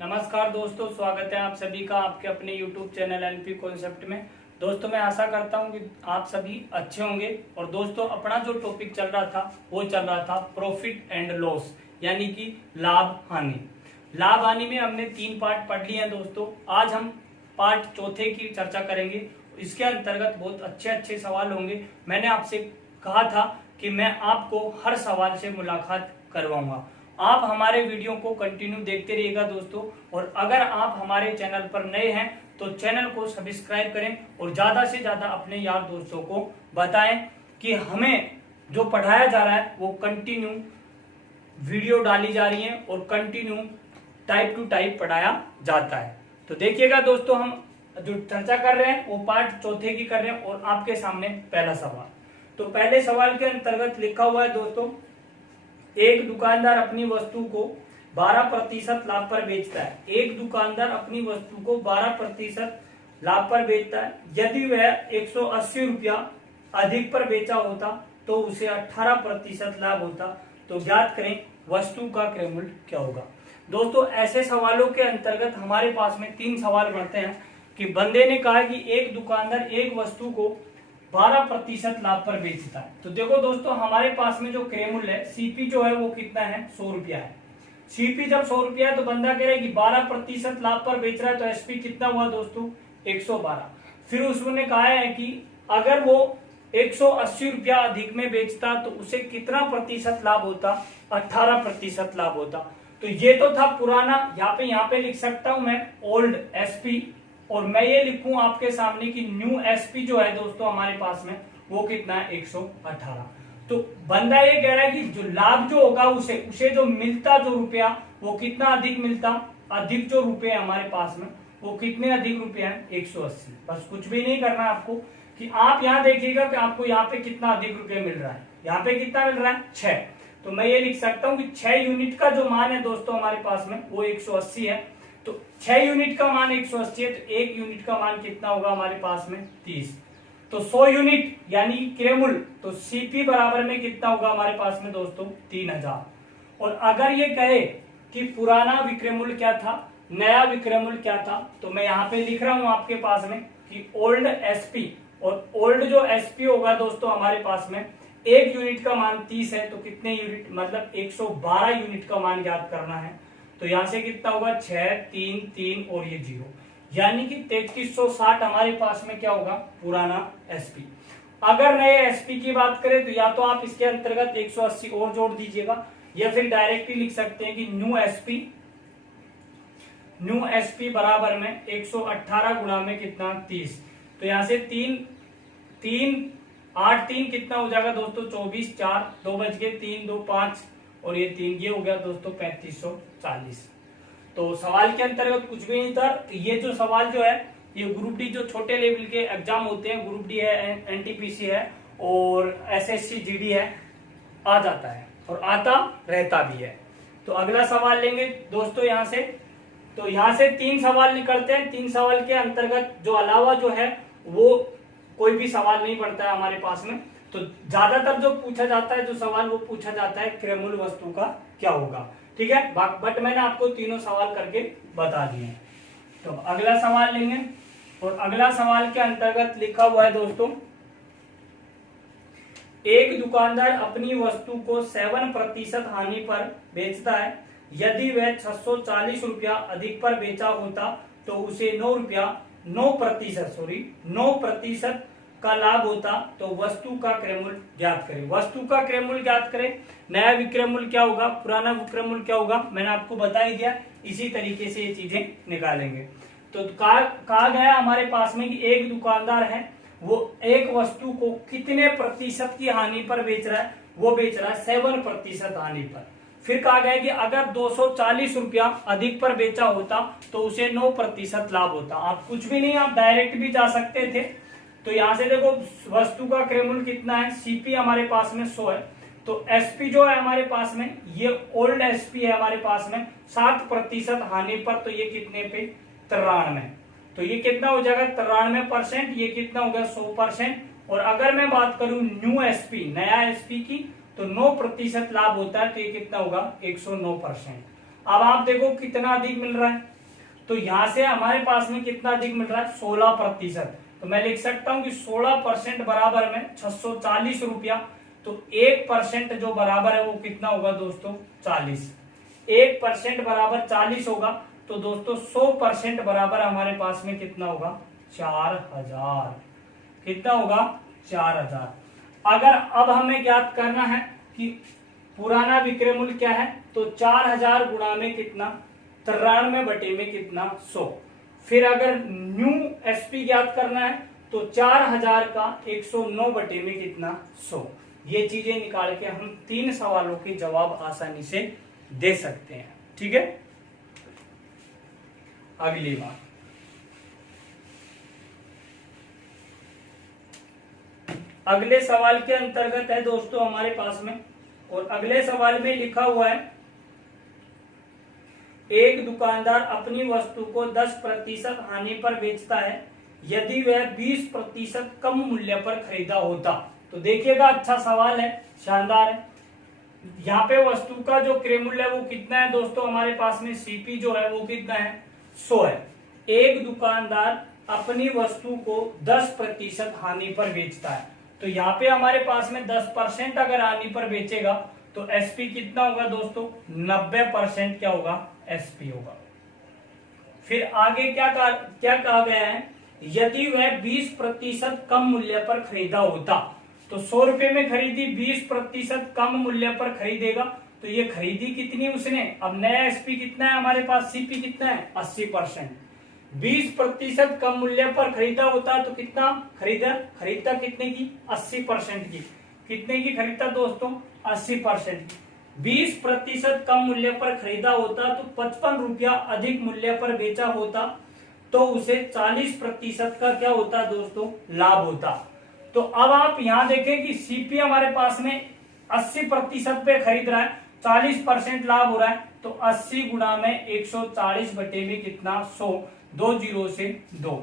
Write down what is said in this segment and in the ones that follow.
नमस्कार दोस्तों, स्वागत है आप सभी का आपके अपने YouTube चैनल एनपी कॉन्सेप्ट में। दोस्तों मैं आशा करता हूं कि आप सभी अच्छे होंगे। और दोस्तों अपना जो टॉपिक चल रहा था वो चल रहा था प्रॉफिट एंड लॉस, यानी कि लाभ हानि। लाभ हानि में हमने 3 पार्ट पढ़ लिए हैं दोस्तों। आज हम पार्ट चौथे की चर्चा करेंगे। इसके अंतर्गत बहुत अच्छे अच्छे सवाल होंगे। मैंने आपसे कहा था कि मैं आपको हर सवाल से मुलाकात करवाऊंगा। आप हमारे वीडियो को कंटिन्यू देखते रहिएगा दोस्तों। और अगर आप हमारे चैनल पर नए हैं तो चैनल को सब्सक्राइब करें और ज्यादा से ज्यादा अपने यार दोस्तों को बताएं कि हमें जो पढ़ाया जा रहा है वो कंटिन्यू वीडियो डाली जा रही है और कंटिन्यू टाइप टू टाइप पढ़ाया जाता है। तो देखिएगा दोस्तों, हम जो चर्चा कर रहे हैं वो पार्ट चौथे की कर रहे हैं। और आपके सामने पहला सवाल, तो पहले सवाल के अंतर्गत लिखा हुआ है दोस्तों, एक दुकानदार अपनी वस्तु को 12% लाभ पर बेचता है। एक दुकानदार अपनी वस्तु को 12% लाभ पर बेचता है। यदि वह 180 रुपया अधिक पर बेचा होता तो उसे 18% लाभ होता। तो ज्ञात करें वस्तु का क्रय मूल्य क्या होगा। दोस्तों ऐसे सवालों के अंतर्गत हमारे पास में 3 सवाल बढ़ते हैं कि बंदे ने कहा कि एक दुकानदार एक वस्तु को 12% लाभ पर बेचता है। तो देखो दोस्तों, हमारे पास में जो क्रय मूल्य है सीपी जो है वो कितना है, 100 रुपया है। सीपी जब 100 रुपया है तो बंदा कह रहा है कि 12% लाभ पर बेच रहा है, तो एसपी कितना हुआ दोस्तों, 112। फिर उसने कहा है कि अगर वो 180 रुपया अधिक में बेचता तो उसे कितना प्रतिशत लाभ होता, 18% लाभ होता। तो ये तो था पुराना, यहाँ पे लिख सकता हूं मैं ओल्ड एसपी, और मैं ये लिखूं आपके सामने कि न्यू एसपी जो है दोस्तों हमारे पास में वो कितना है, 118। तो बंदा ये कह रहा है कि जो लाभ जो होगा उसे जो मिलता जो रुपया वो कितना अधिक मिलता, अधिक जो रुपये हमारे पास में वो कितने अधिक रुपए हैं, 180। बस कुछ भी नहीं करना आपको कि आप यहाँ देखिएगा कि आपको यहाँ पे कितना अधिक रुपये मिल रहा है। यहाँ पे कितना मिल रहा है, 6। तो मैं ये लिख सकता हूँ कि 6 यूनिट का जो मान है दोस्तों हमारे पास में वो 180 है। तो 6 यूनिट का मान 180 है, तो 1 यूनिट का मान कितना होगा हमारे पास में, 30। तो 100 यूनिट यानी क्रय मूल्य, तो सीपी बराबर में कितना होगा हमारे पास में दोस्तों, 3000। और अगर ये कहे कि पुराना विक्रय मूल्य क्या था, नया विक्रय मूल्य क्या था, तो मैं यहाँ पे लिख रहा हूं आपके पास में कि ओल्ड एसपी, और ओल्ड जो एसपी होगा दोस्तों हमारे पास में 1 यूनिट का मान 30 है, तो कितने यूनिट, मतलब 112 यूनिट का मान ज्ञात करना है। तो यहां से कितना होगा, 6, 3, 3 और ये 0, यानी कि 3360 हमारे पास में क्या होगा, पुराना एसपी। अगर नए एसपी की बात करें तो या तो आप इसके अंतर्गत 180 और जोड़ दीजिएगा, या फिर डायरेक्टली लिख सकते हैं कि न्यू एसपी बराबर में 118 गुणा में कितना, 30। तो यहां से 8 3 कितना हो जाएगा दोस्तों, 24, 4 2 बच गए, 3 2 5 और ये 3, ये हो गया दोस्तों 3540। तो सवाल के अंतर्गत कुछ भी नहीं था। ये जो सवाल जो है ये ग्रुप डी जो छोटे लेवल के एग्जाम होते हैं, ग्रुप डी है, एनटीपीसी है और एसएससी जीडी है, आ जाता है और आता रहता भी है। तो अगला सवाल लेंगे दोस्तों यहाँ से। तो यहाँ से 3 सवाल निकलते हैं। 3 सवाल के अंतर्गत जो अलावा जो है वो कोई भी सवाल नहीं पड़ता है हमारे पास में। तो ज्यादातर जो पूछा जाता है, जो सवाल वो पूछा जाता है क्रय मूल्य वस्तु का क्या होगा, ठीक है। बट मैंने आपको तीनों सवाल करके बता दिए हैं। तो अगला सवाल लेंगे, और अगला सवाल के अंतर्गत लिखा हुआ है दोस्तों, एक दुकानदार अपनी वस्तु को 7% हानि पर बेचता है। यदि वह 640 रुपया अधिक पर बेचा होता तो उसे 9% का लाभ होता। तो वस्तु का क्रय मूल्य ज्ञात करें। वस्तु का क्रय मूल्य ज्ञात करें। नया विक्रय मूल्य क्या होगा, पुराना विक्रय मूल्य क्या होगा, मैंने आपको बता ही दिया। इसी तरीके से ये चीजें निकालेंगे। तो कहा गया हमारे पास में कि एक दुकानदार है, वो एक वस्तु को कितने प्रतिशत की हानि पर बेच रहा है, वो बेच रहा है 7% हानि पर। फिर कहा गया कि अगर 240 रुपया अधिक पर बेचा होता तो उसे 9% लाभ होता। आप कुछ भी नहीं, आप डायरेक्ट भी जा सकते थे। तो यहां से देखो वस्तु का क्रय मूल्य कितना है, सीपी हमारे पास में 100 है, तो एसपी जो है हमारे पास में ये ओल्ड एसपी है हमारे पास में 7% हानि पर, तो ये कितने पे, 93। तो ये कितना हो जाएगा, 93%। ये कितना हो गया, 100%। और अगर मैं बात करूं न्यू एसपी, नया एसपी की, तो 9% लाभ होता है, तो ये कितना होगा, 109%। अब आप देखो कितना अधिक मिल रहा है, तो यहां से हमारे पास में कितना अधिक मिल रहा है 16%। तो मैं लिख सकता हूं कि 16% बराबर में 640 रुपया। तो 1% जो बराबर है वो कितना होगा दोस्तों 40। 1% बराबर 40 होगा, तो दोस्तों 100% बराबर हमारे पास में कितना होगा 4000। कितना होगा 4000। अगर अब हमें ज्ञात करना है कि पुराना विक्रय मूल्य क्या है, तो 4000 गुणा में कितना 93 बटे में कितना 100। फिर अगर न्यू एसपी ज्ञात करना है तो 4000 का 109 बटे में कितना 100। ये चीजें निकाल के हम 3 सवालों के जवाब आसानी से दे सकते हैं। ठीक है, अगली बात, अगले सवाल के अंतर्गत है दोस्तों हमारे पास में, और अगले सवाल में लिखा हुआ है एक दुकानदार अपनी वस्तु को 10% हानि पर बेचता है यदि वह 20% कम मूल्य पर खरीदा होता। तो देखिएगा, अच्छा सवाल है, शानदार है। यहाँ पे वस्तु का जो क्रय मूल्य है वो कितना है दोस्तों हमारे पास में, सीपी जो है वो कितना है 100 है। एक दुकानदार अपनी वस्तु को 10% हानि पर बेचता है, तो यहाँ पे हमारे पास में 10% अगर हानि पर बेचेगा तो एसपी कितना होगा दोस्तों 90% क्या होगा एसपी होगा। फिर आगे क्या कहा गया है, यदि वह 20% कम मूल्य पर खरीदा होता। तो 100 रुपए में खरीदी, 20% कम मूल्य पर खरीदेगा, तो ये खरीदी कितनी उसने, अब नया एसपी कितना है हमारे पास, सीपी कितना है 80%। 20% कम मूल्य पर खरीदा होता तो कितना खरीदता कितने की 80% की। कितने की खरीदता दोस्तों 80% की। 20% कम मूल्य पर खरीदा होता तो 55 रुपया अधिक मूल्य पर बेचा होता, तो उसे 40% का क्या होता दोस्तों लाभ होता। तो अब आप यहां देखें कि सीपी हमारे पास में 80% पे खरीद रहा है, 40% लाभ हो रहा है, तो 80 गुणा में 140 बटे में कितना 100, 2 जीरो से 2।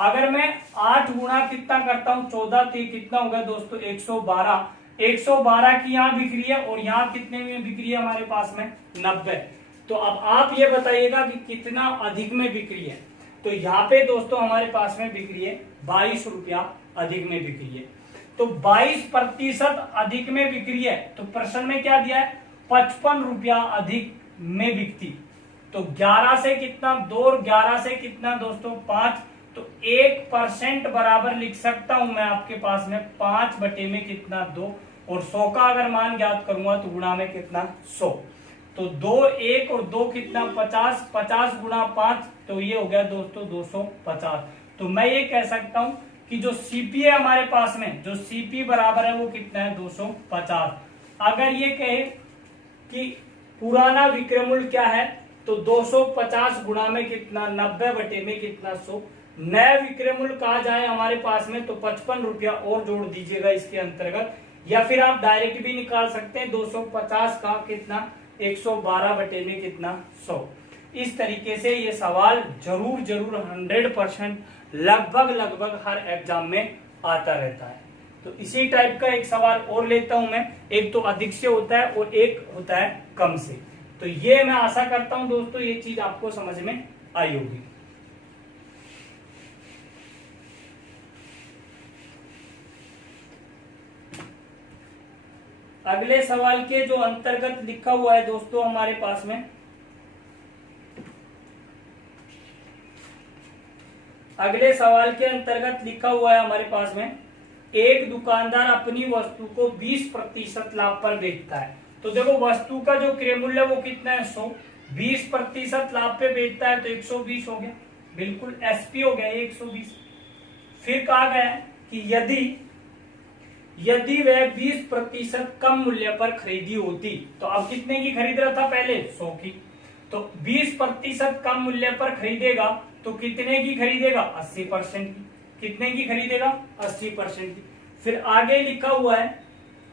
अगर मैं 8 गुणा कितना करता हूं 14, तो कितना होगा दोस्तों 112। 112 की यहाँ बिक्री है और यहाँ कितने में बिक्री है हमारे पास में 90। तो अब आप ये बताइएगा कि कितना अधिक में बिक्री है। तो यहाँ पे दोस्तों हमारे पास में बिक्री है 22 रुपया अधिक में बिक्री है। तो 22% अधिक में बिक्री है, तो प्रश्न में क्या दिया है 55 रुपया अधिक में बिकती। तो 11 से कितना 2 और 11 से कितना दोस्तों 5, तो 1% बराबर लिख सकता हूं मैं आपके पास में 5 बटे में कितना 2, और 100 का अगर मान ज्ञात करूंगा तो गुणा में कितना 100। तो 2 1 और 2 कितना 50, 50 गुणा 5, तो ये हो गया दोस्तों 250। तो मैं ये कह सकता हूं कि जो सीपी है हमारे पास में, जो सीपी बराबर है वो कितना है 250। अगर ये कहे कि पुराना विक्रय मूल्य क्या है, तो 250 गुणा में कितना 90 बटे में कितना 100। नया विक्रय मूल्य कहा जाए हमारे पास में तो 55 रुपया और जोड़ दीजिएगा इसके अंतर्गत, या फिर आप डायरेक्ट भी निकाल सकते हैं 250 का कितना 112 बटे में कितना 100। इस तरीके से ये सवाल जरूर 100% लगभग हर एग्जाम में आता रहता है। तो इसी टाइप का एक सवाल और लेता हूं मैं, एक तो अधिक से होता है और एक होता है कम से। तो ये मैं आशा करता हूं दोस्तों ये चीज आपको समझ में आई होगी। अगले सवाल के जो अंतर्गत लिखा हुआ है दोस्तों हमारे पास में, अगले सवाल के अंतर्गत लिखा हुआ है हमारे पास में, एक दुकानदार अपनी वस्तु को 20% लाभ पर बेचता है। तो देखो वस्तु का जो क्रय मूल्य वो कितना है 100, 20% लाभ पे बेचता है तो 120 हो गया, बिल्कुल एसपी हो गया 120। फिर कहा गया है कि यदि वह 20% कम मूल्य पर खरीदी होती, तो अब कितने की खरीद रहा था पहले 100 की, तो 20% कम मूल्य पर खरीदेगा तो कितने की खरीदेगा 80% की। कितने की खरीदेगा 80% की। फिर आगे लिखा हुआ है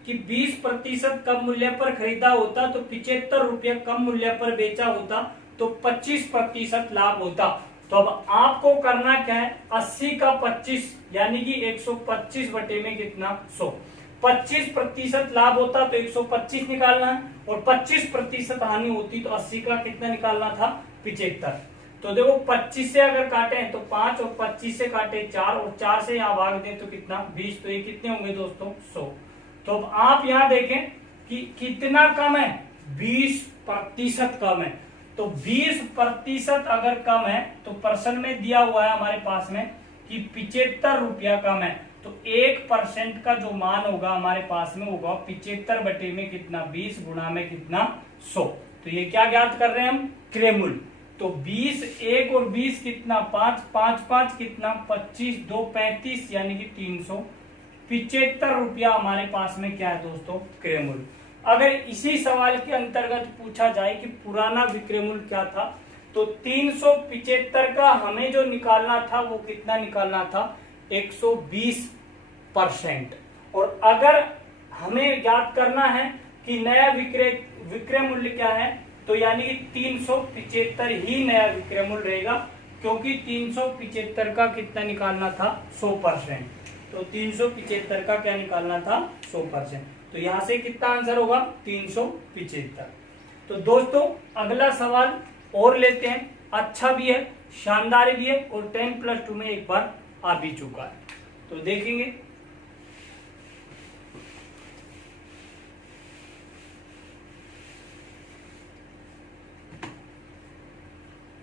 कि 20% कम मूल्य पर खरीदा होता तो 75 रुपये कम मूल्य पर बेचा होता तो 25% लाभ होता। तो अब आपको करना क्या है 80 का 25 यानी कि 125 बटे में कितना 100। 25% लाभ होता तो 125 निकालना है और 25% हानि होती तो 80 का कितना निकालना था, 75। तो देखो 25 से अगर काटे तो 5 और 25 से काटे 4 और 4 से यहाँ भाग दें तो कितना 20, तो ये कितने होंगे दोस्तों 100। तो अब आप यहाँ देखें कि कितना कम है, 20% कम है। तो 20% अगर कम है तो प्रश्न में दिया हुआ है हमारे पास में कि 75 रुपया कम है, तो 1% का जो मान होगा हमारे पास में होगा 75 बटे में कितना 20 गुणा में कितना 100। तो ये क्या ज्ञात कर रहे हैं हम, क्रयमूल्य। तो 20 1 और 20 कितना 5 5 5 कितना 25 2 35 यानी कि 375 रुपया हमारे पास में क्या है दोस्तों, क्रयमूल्य। अगर इसी सवाल के अंतर्गत पूछा जाए कि पुराना विक्रय मूल्य क्या था, तो 375 का हमें जो निकालना था वो कितना निकालना था, 120%। और अगर हमें याद करना है कि नया विक्रय मूल्य क्या है, तो यानी कि 375 ही नया विक्रय मूल्य रहेगा, क्योंकि 375 का कितना निकालना था 100%। तो 375 का क्या निकालना था 100%। तो यहां से कितना आंसर होगा 375। तो दोस्तों अगला सवाल और लेते हैं, अच्छा भी है, शानदार भी है और 10+2 में एक बार आ भी चुका है, तो देखेंगे।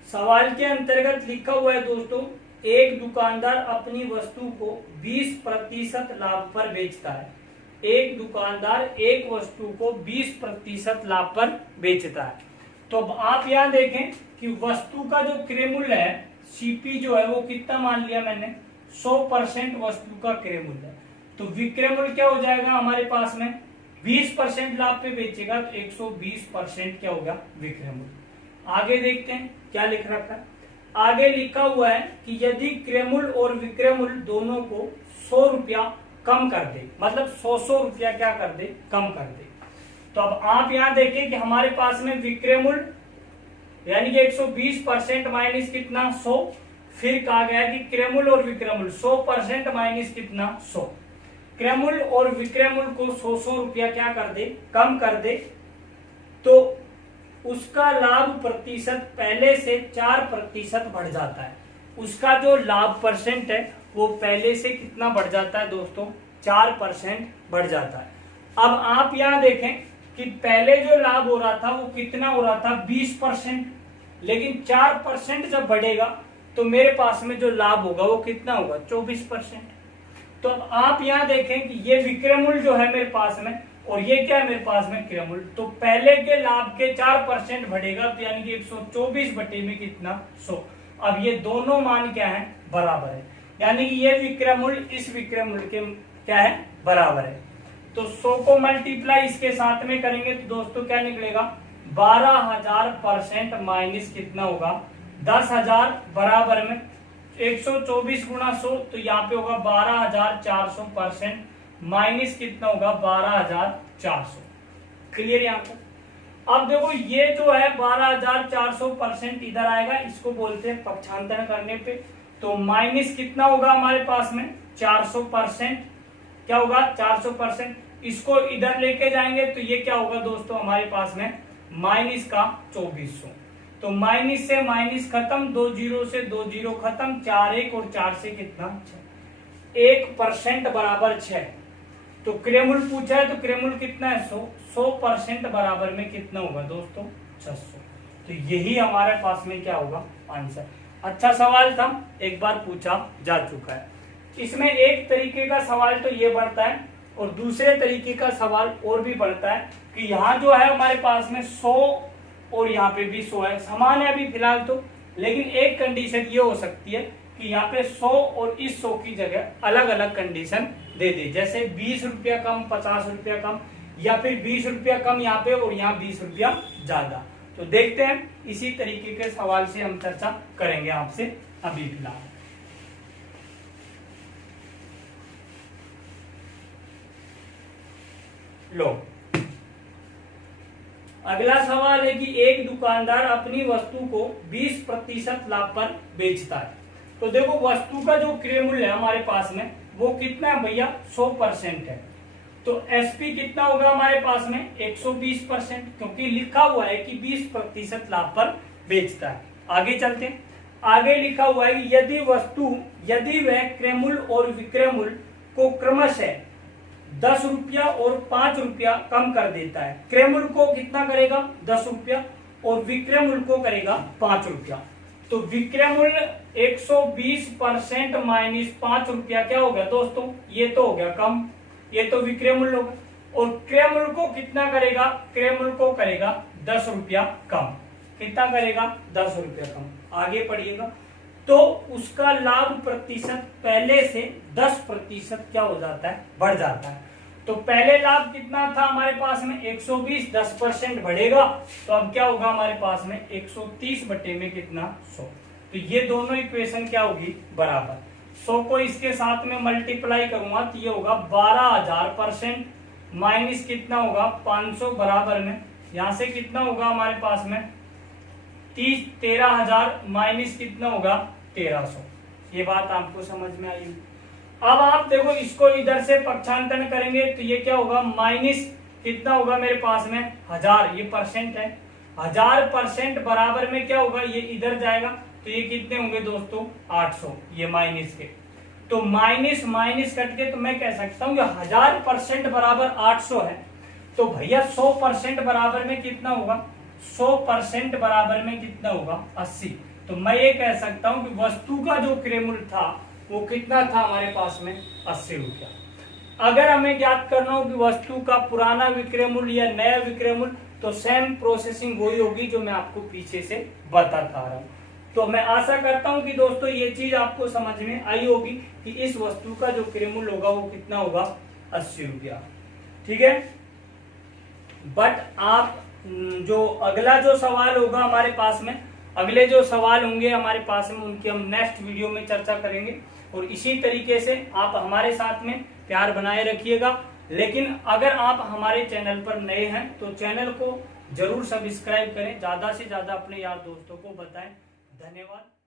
सवाल के अंतर्गत लिखा हुआ है दोस्तों, एक दुकानदार अपनी वस्तु को 20% लाभ पर बेचता है। एक दुकानदार एक वस्तु को 20% लाभ पर बेचता है। तो अब आप यहां देखें कि वस्तु का जो क्रय मूल्य है सीपी जो है वो कितना मान लिया मैंने, 100% वस्तु का क्रय मूल्य है। तो विक्रय मूल्य क्या हो जाएगा हमारे पास में, 20% लाभ पे बेचेगा तो 120% क्या होगा विक्रय मूल्य। आगे देखते हैं क्या लिख रखा है। आगे लिखा हुआ है कि यदि क्रय मूल्य और विक्रय मूल्य दोनों को 100 रुपया कम कर दे, मतलब 100 रुपया क्या कर दे, कम कर दे। तो अब आप यहां देखें कि हमारे पास में विक्रय मूल्य यानी कि 120% माइनस कितना 100, फिर कहा गया कि क्रय मूल्य और विक्रय मूल्य 100% माइनस कितना 100। क्रय मूल्य और विक्रय मूल्य को 100 रुपया क्या कर दे, कम कर दे, तो उसका लाभ प्रतिशत पहले से 4% बढ़ जाता है। उसका जो लाभ परसेंट है वो पहले से कितना बढ़ जाता है दोस्तों, 4% बढ़ जाता है। अब आप यहां देखें कि पहले जो लाभ हो रहा था वो कितना हो रहा था 20%, लेकिन 4% जब बढ़ेगा तो मेरे पास में जो लाभ होगा वो कितना होगा 24%। तो अब आप यहां देखें कि ये विक्रय मूल्य जो है मेरे पास में और ये क्या है मेरे पास में क्रय मूल्य, तो पहले के लाभ के 4% बढ़ेगा, तो यानी कि 124 बटे में कितना 100। अब ये दोनों मान क्या है, बराबर है, यानी कि ये विक्रय मूल्य इस विक्रय मूल्य के क्या है, बराबर है। तो 100 को मल्टीप्लाई इसके साथ में करेंगे तो दोस्तों क्या निकलेगा, 12,000% माइनस कितना होगा 10,000 बराबर में 124 गुणा 100, तो यहाँ पे होगा 12,400% माइनस कितना होगा 12,400। क्लियर यहाँ पर। अब देखो ये जो है 12,400% इधर आएगा, इसको बोलते हैं पक्षांतर करने पे, तो माइनस कितना होगा हमारे पास में 400%, क्या होगा 400%। इसको इधर लेके जाएंगे तो ये क्या होगा दोस्तों हमारे पास में माइनस का 2400। तो माइनस से माइनस खत्म, 2 जीरो से 2 जीरो खत्म, 4 1 और 4 से कितना 6, 1% बराबर 6। तो क्रय मूल्य पूछा है तो क्रय मूल्य कितना है 100% बराबर में कितना होगा दोस्तों 600। तो यही हमारे पास में क्या होगा आंसर। अच्छा सवाल था, एक बार पूछा जा चुका है। इसमें एक तरीके का सवाल तो ये बढ़ता है और दूसरे तरीके का सवाल और भी बढ़ता है कि यहाँ जो है हमारे पास में 100 और यहाँ पे भी 100 है, समान है अभी फिलहाल तो, लेकिन एक कंडीशन ये हो सकती है कि यहाँ पे 100 और इस 100 की जगह अलग अलग कंडीशन दे दे, जैसे 20 रुपया कम, 50 रुपया कम, या फिर 20 रुपया कम यहाँ पे और यहाँ 20 रुपया ज्यादा। तो देखते हैं, इसी तरीके के सवाल से हम चर्चा करेंगे आपसे अभी फिलहाल। लो, अगला सवाल है कि एक दुकानदार अपनी वस्तु को 20% लाभ पर बेचता है। तो देखो वस्तु का जो क्रय मूल्य है हमारे पास में वो कितना है भैया 100% है। तो एसपी कितना होगा हमारे पास में 120%, क्योंकि लिखा हुआ है कि 20% लाभ पर बेचता है। आगे चलते हैं। आगे लिखा हुआ है कि यदि वह क्रय मूल्य और विक्रय मूल्य को क्रमशः 10 रुपया और 5 रुपया कम कर देता है। क्रय मूल्य को कितना करेगा 10 रुपया और विक्रय मूल्य को करेगा 5 रुपया। तो विक्रय मूल्य 120% माइनस 5 रुपया क्या हो गया दोस्तों, ये तो हो गया कम, ये तो विक्रय मूल्य होगा। और क्रय मूल्य को कितना करेगा, क्रय मूल्य को करेगा 10 रुपया कम। कितना करेगा 10 रुपया कम। आगे पढ़िएगा। तो उसका लाभ प्रतिशत पहले से 10% क्या हो जाता है, बढ़ जाता है। तो पहले लाभ कितना था हमारे पास में 120, 10% बढ़ेगा तो अब क्या होगा हमारे पास में 130 बटे में कितना 100। तो ये दोनों इक्वेशन क्या होगी बराबर। 100 को इसके साथ में मल्टीप्लाई करूंगा तो ये होगा 12,000% माइनस कितना होगा 500 बराबर में, यहां से कितना होगा हमारे पास में 13,000 माइनस कितना होगा 1300। ये बात आपको समझ में आई। अब आप देखो इसको इधर से पक्षांतरण करेंगे तो ये क्या होगा माइनस कितना होगा मेरे पास में 1000, ये परसेंट है, 1000% बराबर में क्या होगा ये इधर जाएगा तो ये कितने होंगे दोस्तों 800, ये माइनस के। तो माइनस माइनस कट के तो मैं कह सकता हूँ 1000% बराबर 800 है। तो भैया 100% बराबर में कितना होगा, 100% बराबर में कितना होगा 80। तो मैं ये कह सकता हूं कि वस्तु का जो क्रय मूल्य था वो कितना था हमारे पास में 80 रुपया। अगर हमें ज्ञात करना हो कि वस्तु का पुराना विक्रय मूल्य या नया विक्रय मूल्य, तो सेम प्रोसेसिंग वही होगी जो मैं आपको पीछे से बताता रहा हूं। तो मैं आशा करता हूं कि दोस्तों ये चीज आपको समझ में आई होगी कि इस वस्तु का जो क्रय मूल्य होगा वो कितना होगा 80 रुपया। ठीक है। बट आप जो अगला जो सवाल होगा हमारे पास में, अगले जो सवाल होंगे हमारे पास में उनकी हम नेक्स्ट वीडियो में चर्चा करेंगे। और इसी तरीके से आप हमारे साथ में प्यार बनाए रखिएगा। लेकिन अगर आप हमारे चैनल पर नए हैं तो चैनल को जरूर सब्सक्राइब करें, ज्यादा से ज्यादा अपने यार दोस्तों को बताएं। धन्यवाद।